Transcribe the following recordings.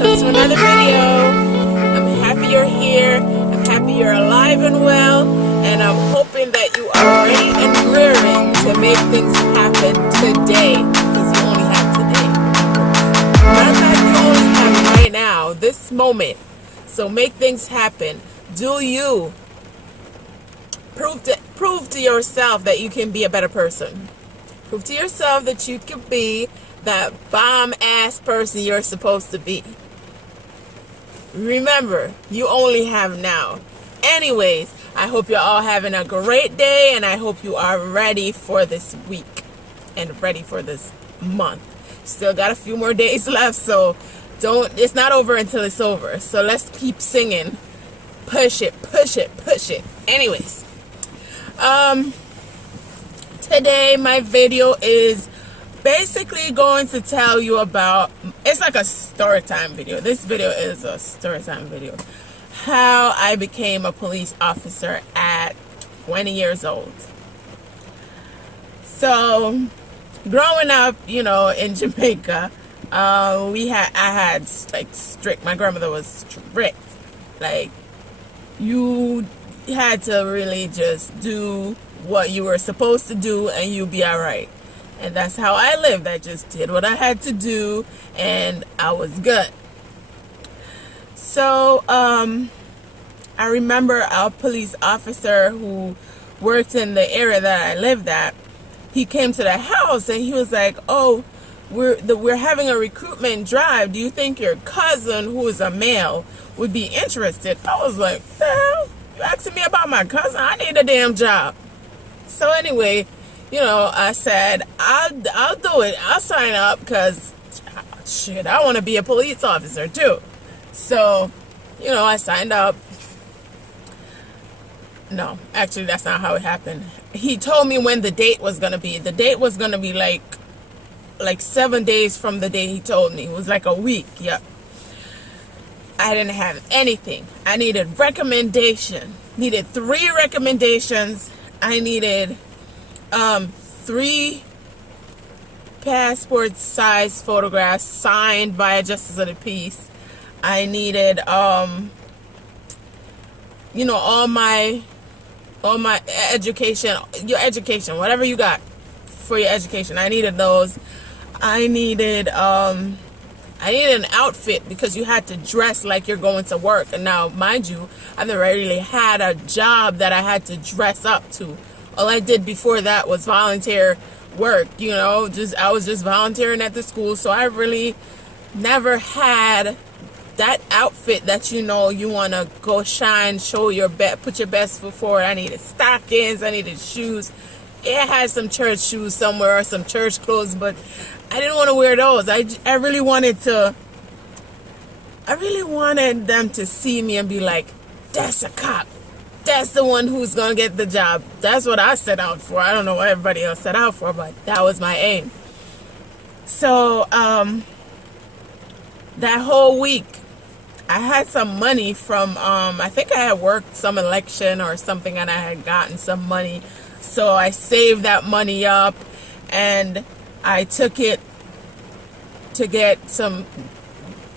welcome to another video. I'm happy you're here. I'm happy you're alive and well, and I'm hoping that you are ready and rearing to make things happen today, because you only have today. Not that you only have right now, this moment. So make things happen. Do you prove to yourself that you can be a better person? Prove to yourself that you can be that bomb-ass person you're supposed to be. Remember, you only have now. Anyways, I hope you're all having a great day, and I hope you are ready for this week and ready for this month. Still got a few more days left, so it's not over until it's over. So let's keep singing. Push it, push it, push it. Anyways, today my video is basically going to tell you about, it's like a story time video. This video is a story time video. How I became a police officer at 20 years old. So, growing up, in Jamaica, I had like strict, my grandmother was strict. Like, you had to really just do what you were supposed to do and you'll be alright. And that's how I lived. I just did what I had to do and I was good. So, I remember a police officer who worked in the area that I lived at. He came to the house and he was like, "Oh, we're having a recruitment drive. Do you think your cousin, who is a male, would be interested?" I was like, "The hell? You asking me about my cousin? I need a damn job." So anyway, I said, I'll do it. I'll sign up because, shit, I want to be a police officer too. So, I signed up. No, actually, that's not how it happened. He told me when the date was going to be. The date was going to be like 7 days from the day he told me. It was like a week. Yep. I didn't have anything. I needed recommendation. Needed 3 recommendations. I needed 3 passport size photographs signed by a justice of the peace. I needed all my education, your education, whatever you got for your education. I needed those. I needed an outfit because you had to dress like you're going to work. And now, mind you, I never really had a job that I had to dress up to. All I did before that was volunteer work, I was just volunteering at the school. So I really never had that outfit that you want to go shine, show your best, put your best foot forward. I needed stockings, I needed shoes. Yeah, I had some church shoes somewhere or some church clothes, but I didn't want to wear those. I really wanted them to see me and be like, "That's a cop. That's the one who's going to get the job." That's what I set out for. I don't know what everybody else set out for, but that was my aim. So, that whole week, I had some money from, I think I had worked some election or something and I had gotten some money. So I saved that money up and I took it to get some.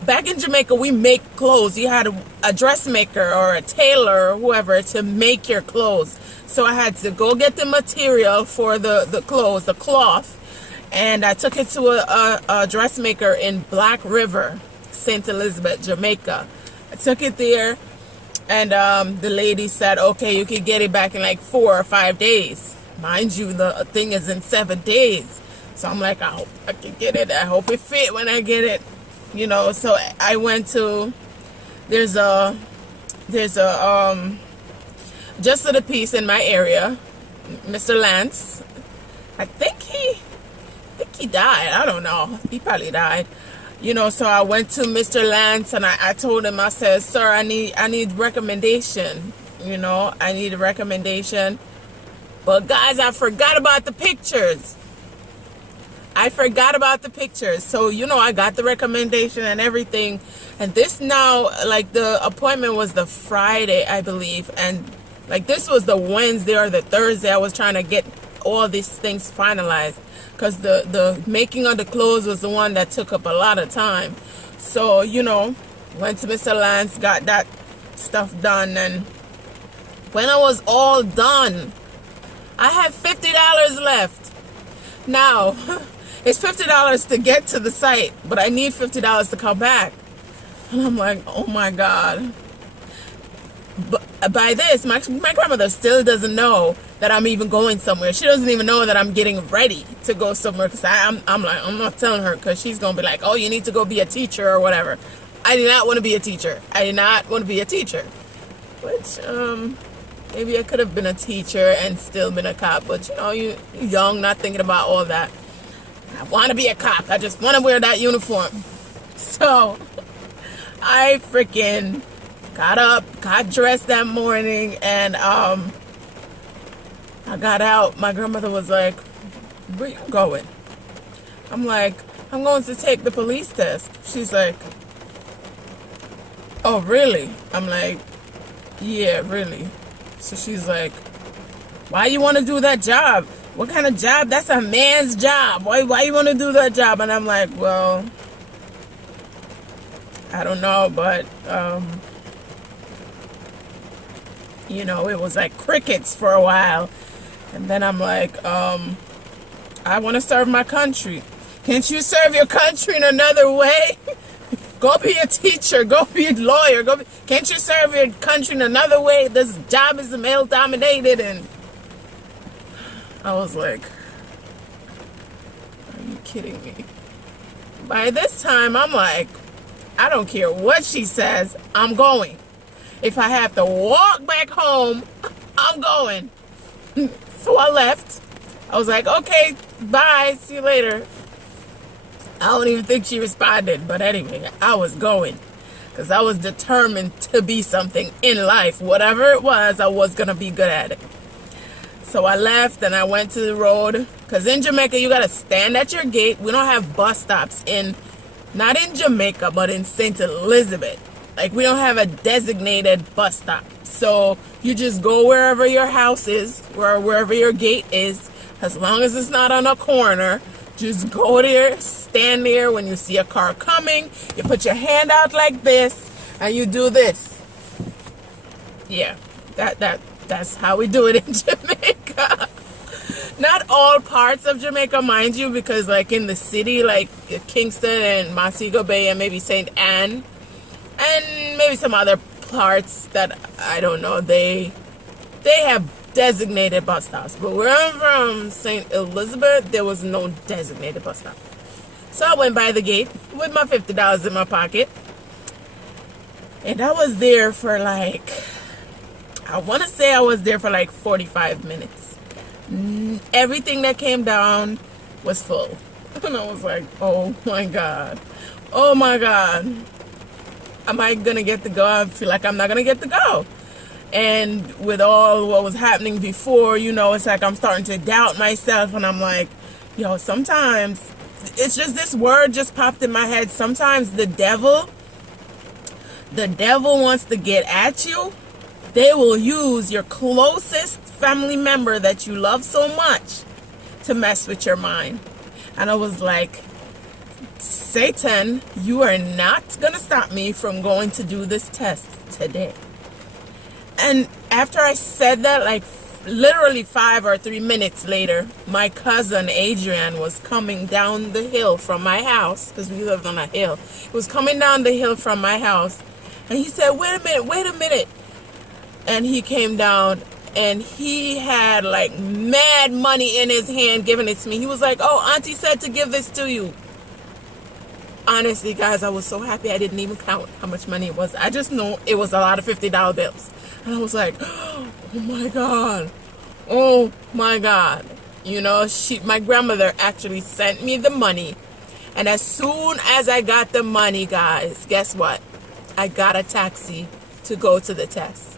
Back in Jamaica, we make clothes. You had a dressmaker or a tailor or whoever to make your clothes. So I had to go get the material for the clothes, the cloth, and I took it to a dressmaker in Black River, St. Elizabeth, Jamaica. I took it there, and the lady said, "Okay, you can get it back in like 4 or 5 days." Mind you, the thing is in 7 days. So I'm like, I hope I can get it. I hope it fit when I get it. So I went to, there's a Justice of the Peace in my area, Mr. Lance. I think he died. I don't know. He probably died. So I went to Mr. Lance and I told him, I said, "Sir, I need recommendation. I need a recommendation. But guys, I forgot about the pictures. So, I got the recommendation and everything. And this now, like, the appointment was the Friday, I believe. And, like, this was the Wednesday or the Thursday. I was trying to get all these things finalized, because the making of the clothes was the one that took up a lot of time. So, went to Mr. Lance, got that stuff done, and when I was all done, I had $50 left. Now, it's $50 to get to the site, but I need $50 to come back. And I'm like, oh my God. But by this, my grandmother still doesn't know that I'm even going somewhere. She doesn't even know that I'm getting ready to go somewhere, because I'm not telling her, because she's going to be like, oh, you need to go be a teacher or whatever. I did not want to be a teacher. I did not want to be a teacher. Which, maybe I could have been a teacher and still been a cop. But, you young, not thinking about all that. I want to be a cop. I just want to wear that uniform. So, I freaking got up, got dressed that morning, and I got out. My grandmother was like, where you going? I'm like, I'm going to take the police test. She's like, oh, really? I'm like, yeah, really. So she's like, why you want to do that job? What kind of job? That's a man's job. Why you want to do that job? And I'm like, well, I don't know, but it was like crickets for a while. And then I'm like, I want to serve my country. Can't you serve your country in another way? Go be a teacher. Go be a lawyer. Can't you serve your country in another way? This job is male dominated. And I was like, are you kidding me? By this time, I'm like, I don't care what she says. I'm going. If I have to walk back home, I'm going. So I left. I was like, okay, bye. See you later. I don't even think she responded. But anyway, I was going. Because I was determined to be something in life. Whatever it was, I was going to be good at it. So I left and I went to the road. Because in Jamaica, you got to stand at your gate. We don't have bus stops not in Jamaica, but in St. Elizabeth. Like, we don't have a designated bus stop. So you just go wherever your house is, or wherever your gate is. As long as it's not on a corner, just go there, stand there. When you see a car coming, you put your hand out like this, and you do this. Yeah, that's how we do it in Jamaica. Not all parts of Jamaica, mind you, because like in the city, like Kingston and Montego Bay and maybe St. Anne, and maybe some other parts that I don't know, they have designated bus stops. But where I'm from, St. Elizabeth, there was no designated bus stop. So I went by the gate with my $50 in my pocket, and I was there for like, I want to say I was there for like 45 minutes. Everything that came down was full. And I was like, oh my God. Oh my God. Am I going to get to go? I feel like I'm not going to get to go. And with all what was happening before, it's like I'm starting to doubt myself. And I'm like, sometimes it's just this word just popped in my head. Sometimes the devil wants to get at you. They will use your closest family member that you love so much to mess with your mind. And I was like, Satan, you are not going to stop me from going to do this test today. And after I said that, like literally 5 or 3 minutes later, my cousin Adrian was coming down the hill from my house, because we lived on a hill. He was coming down the hill from my house, and he said, wait a minute. And he came down, and he had like mad money in his hand, giving it to me. He was like, oh, Auntie said to give this to you. Honestly, guys, I was so happy I didn't even count how much money it was. I just know it was a lot of $50 bills. And I was like, oh my God. Oh my God. My grandmother actually sent me the money. And as soon as I got the money, guys, guess what? I got a taxi to go to the test.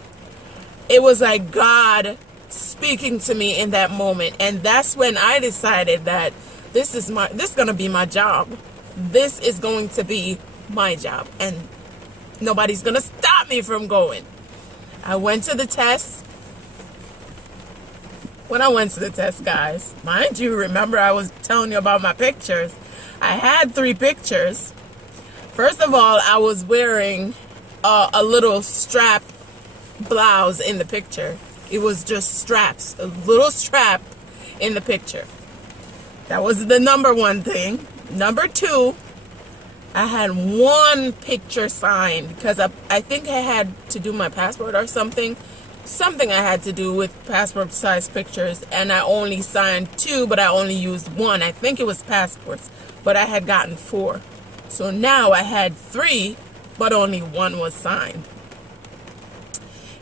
It was like God speaking to me in that moment. And that's when I decided that this is going to be my job. This is going to be my job. And nobody's going to stop me from going. I went to the test. when I went to the test, guys, mind you, remember I was telling you about my pictures. I had 3 pictures. First of all, I was wearing a little strap blouse in the picture. It was just straps, a little strap in the picture. That was the number 1 thing. Number 2, I had 1 picture signed because I think I had to do my passport or something. Something I had to do with passport size pictures, and I only signed 2, but I only used 1. I think it was passports, but I had gotten 4. So now I had 3, but only 1 was signed.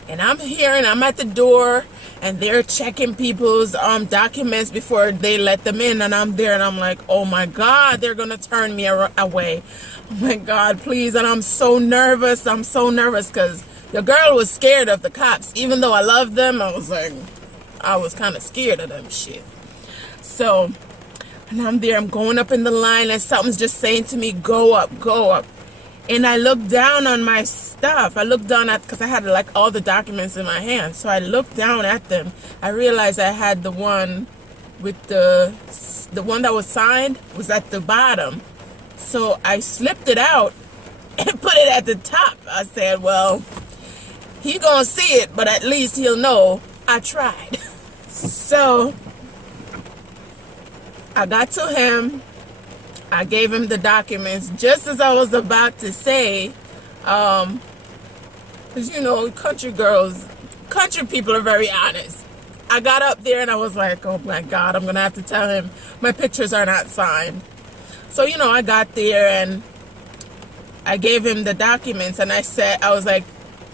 And I'm here and I'm at the door and they're checking people's documents before they let them in, and I'm there and I'm like, oh my God, they're gonna turn me away. Oh my God, please. And I'm so nervous because the girl was scared of the cops. Even though I loved them, I was kind of scared of them shit. So, and I'm there, I'm going up in the line and something's just saying to me, go up, go up. And I looked down on my stuff. I looked down at, because I had like all the documents in my hand. So I looked down at them. I realized I had the one with the one that was signed was at the bottom. So I slipped it out and put it at the top. I said, well, he gonna see it, but at least he'll know I tried. So I got to him. I gave him the documents just as I was about to say, because you know, country people are very honest. I got up there and I was like, oh my God, I'm going to have to tell him my pictures are not signed. So, you know, I got there and I gave him the documents, and I was like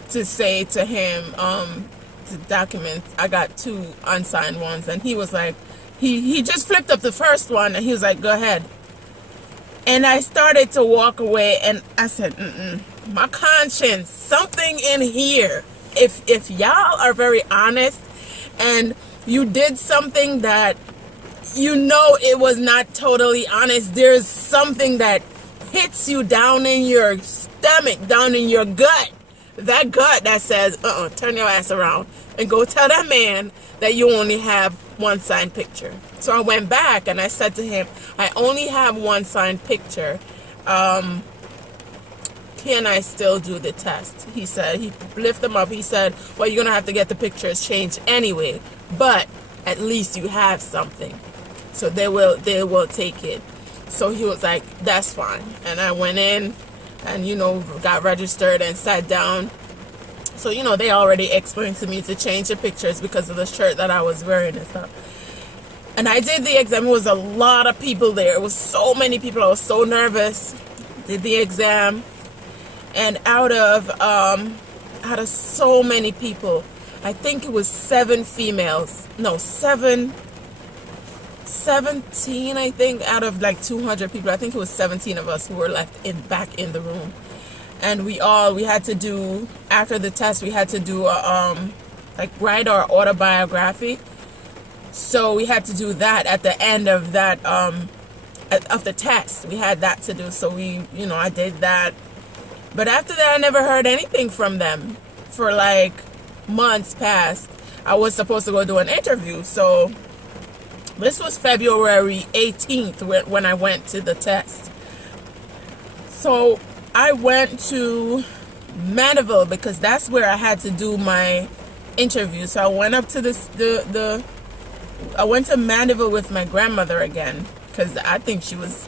to say to him, the documents, I got 2 unsigned ones, and he was like, he just flipped up the first one and he was like, go ahead. And I started to walk away, and I said, my conscience, something in here. If y'all are very honest and you did something that you know it was not totally honest, there's something that hits you down in your stomach, down in your gut. That gut that says, turn your ass around and go tell that man that you only have 1 signed picture. So I went back and I said to him, I only have 1 signed picture. Can I still do the test? He said, he lifted them up. He said, well, you're going to have to get the pictures changed anyway, but at least you have something. So they will take it. So he was like, that's fine. And I went in and, you know, got registered and sat down. So, you know, they already explained to me to change the pictures because of the shirt that I was wearing and stuff. And I did the exam. It was a lot of people there. It was so many people. I was so nervous. Did the exam. And out of so many people, I think it was 17, I think, out of like 200 people. I think it was 17 of us who were left back in the room. And we had to do, after the test, we had to do write our autobiography. So we had to do that at the end of that of the test. We had that to do. So I did that. But after that, I never heard anything from them for like months past. I was supposed to go do an interview. So this was February 18th when I went to the test. So I went to Mandeville because that's where I had to do my interview. So I went up to I went to Mandeville with my grandmother again because I think she was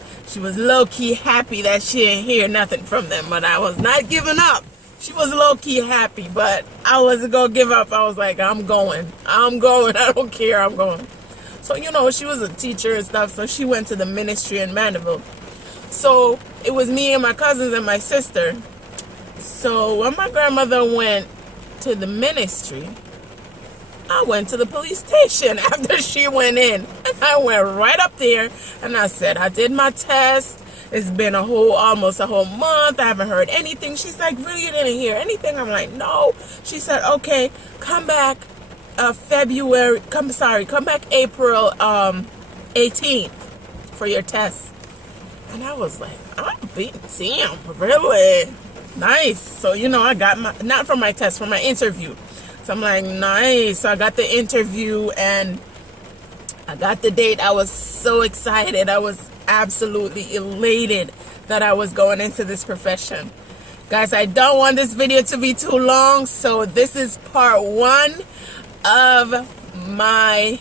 low-key happy that she didn't hear nothing from them, but I was not giving up. She was low-key happy, but I wasn't going to give up. I was like, I'm going. I don't care. I'm going. So, she was a teacher and stuff, so she went to the ministry in Mandeville. So it was me and my cousins and my sister. So when my grandmother went to the ministry, I went to the police station after she went in. And I went right up there and I said, I did my test. It's been almost a whole month. I haven't heard anything. She's like, really, you didn't hear anything? I'm like, no. She said, okay, come back come back April 18th for your test. And I was like, I'm beating Sam, really? Nice. So, I got not for my test, for my interview. So I'm like, nice. So I got the interview and I got the date. I was so excited. I was absolutely elated that I was going into this profession. Guys, I don't want this video to be too long, so this is part 1 of my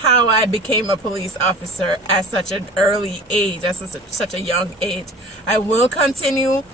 how I became a police officer at such an early age, at such a young age. I will continue